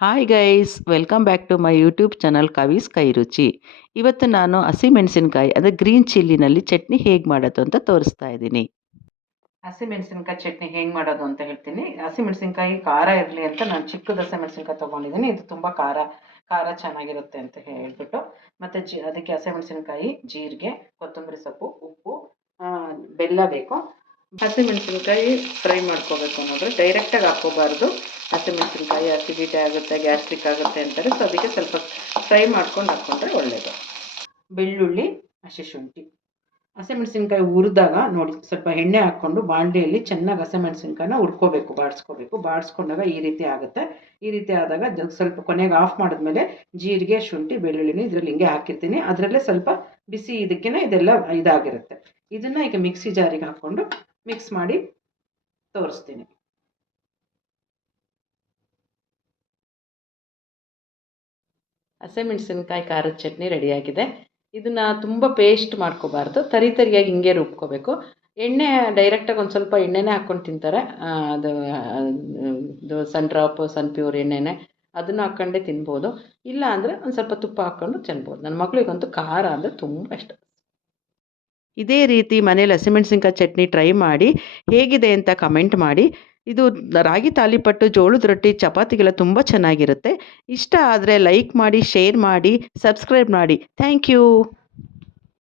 Hi guys, welcome back to my YouTube channel Kavi's Kai Ruchi. ಇವತ್ತು ನಾನು ಹಸಿಮೆಣಸಿನ್ಕಾಯಿ ಅದೇ ಗ್ರೀನ್ ಚಿಲ್ಲಿನಲ್ಲಿ ಚಟ್ನಿ ಹೇಗೆ ಮಾಡೋದು ಅಂತ ತೋರಿಸ್ತಾ ಇದ್ದೀನಿ. ಹಸಿಮೆಣಸಿನ್ಕಾಯಿ ಚಟ್ನಿ ಹೇಗೆ ಮಾಡೋದು ಅಂತ ಹೇಳ್ತೀನಿ. ಹಸಿಮೆಣಸಿನ್ಕಾಯಿ ಖಾರ ಇರಲಿ ಅಂತ ನಾನು ಚಿಕ್ಕದ ಹಸಿಮೆಣಸಿನ್ಕಾಯಿ ತೊಗೊಂಡಿದ್ದೀನಿ. ಇದು ತುಂಬ ಖಾರ ಖಾರ ಚೆನ್ನಾಗಿರುತ್ತೆ ಅಂತ ಹೇಳ್ಬಿಟ್ಟು ಮತ್ತು ಅದಕ್ಕೆ ಹಸಿಮೆಣಸಿನ್ಕಾಯಿ, ಜೀರಿಗೆ, ಕೊತ್ತಂಬರಿ ಸೊಪ್ಪು, ಉಪ್ಪು, ಬೆಲ್ಲ ಬೇಕು. ಹಸಿಮೆಣಸಿನ್ಕಾಯಿ ಫ್ರೈ ಮಾಡ್ಕೋಬೇಕು ಅನ್ನೋದ್ರೆ ಡೈರೆಕ್ಟಾಗಿ ಹಾಕ್ಕೋಬಾರ್ದು. ಹಸಿಮೆಣಸಿನ್ಕಾಯಿ ಅಸಿಡಿಟಿ ಆಗುತ್ತೆ, ಗ್ಯಾಸ್ಟ್ರಿಕ್ ಆಗುತ್ತೆ ಅಂತಾರೆ. ಸೊ ಅದಕ್ಕೆ ಸ್ವಲ್ಪ ಫ್ರೈ ಮಾಡ್ಕೊಂಡು ಹಾಕ್ಕೊಂಡ್ರೆ ಒಳ್ಳೆಯದು. ಬೆಳ್ಳುಳ್ಳಿ, ಹಸಿಶುಂಠಿ. ಹಸಿಮೆಣಸಿನ್ಕಾಯಿ ಹುರಿದಾಗ ನೋಡಿ ಸ್ವಲ್ಪ ಎಣ್ಣೆ ಹಾಕ್ಕೊಂಡು ಬಾಣಲೆಯಲ್ಲಿ ಚೆನ್ನಾಗಿ ಹಸಿಮೆಣಸಿನ್ಕಾಯಿನ ಹುರ್ಕೋಬೇಕು, ಬಾಡಿಸ್ಕೊಂಡಾಗ ಈ ರೀತಿ ಆಗುತ್ತೆ. ಈ ರೀತಿ ಆದಾಗ ಸ್ವಲ್ಪ ಕೊನೆಗೆ ಆಫ್ ಮಾಡಿದ್ಮೇಲೆ ಜೀರಿಗೆ, ಶುಂಠಿ, ಬೆಳ್ಳುಳ್ಳಿನ ಇದರಲ್ಲಿ ಹಿಂಗೆ ಹಾಕಿರ್ತೀನಿ. ಅದರಲ್ಲೇ ಸ್ವಲ್ಪ ಬಿಸಿ ಇದಕ್ಕೇನೆ ಇದೆಲ್ಲ ಇದಾಗಿರುತ್ತೆ. ಇದನ್ನು ಈಗ ಮಿಕ್ಸಿ ಜಾರಿಗೆ ಹಾಕ್ಕೊಂಡು ಮಿಕ್ಸ್ ಮಾಡಿ ತೋರಿಸ್ತೀನಿ. ಹಸಿಮೆಣಸಿನ್ಕಾಯಿ ಖಾರದ ಚಟ್ನಿ ರೆಡಿಯಾಗಿದೆ. ಇದನ್ನು ತುಂಬ ಪೇಸ್ಟ್ ಮಾಡ್ಕೋಬಾರ್ದು, ತರಿಯಾಗಿ ಹಿಂಗೆ ರುಬ್ಕೋಬೇಕು. ಎಣ್ಣೆ ಡೈರೆಕ್ಟಾಗಿ ಒಂದು ಸ್ವಲ್ಪ ಎಣ್ಣೆನೇ ಹಾಕ್ಕೊಂಡು ತಿಂತಾರೆ. ಇದು ಸನ್ ಡ್ರಾಪ್, ಸನ್ ಪ್ಯೂರ್ ಎಣ್ಣೆನೇ, ಅದನ್ನು ಹಾಕ್ಕೊಂಡೇ ತಿನ್ಬೋದು. ಇಲ್ಲ ಅಂದರೆ ಒಂದು ಸ್ವಲ್ಪ ತುಪ್ಪ ಹಾಕ್ಕೊಂಡು ತಿನ್ಬೋದು. ನನ್ನ ಮಕ್ಕಳಿಗಂತೂ ಖಾರ ಅಂದರೆ ತುಂಬ ಇಷ್ಟ. ಇದೇ ರೀತಿ ಮನೇಲಿ ಹಸಿಮೆಣಸಿನ್ಕಾಯಿ ಚಟ್ನಿ ಟ್ರೈ ಮಾಡಿ ಹೇಗಿದೆ ಅಂತ ಕಮೆಂಟ್ ಮಾಡಿ. ಇದು ರಾಗಿ ತಾಲಿಪಟ್ಟು, ಜೋಳದ ರೊಟ್ಟಿ, ಚಪಾತಿಗೆಲ್ಲ ತುಂಬ ಚೆನ್ನಾಗಿರುತ್ತೆ. ಇಷ್ಟ ಆದರೆ ಲೈಕ್ ಮಾಡಿ, ಶೇರ್ ಮಾಡಿ, ಸಬ್ಸ್ಕ್ರೈಬ್ ಮಾಡಿ. Thank you.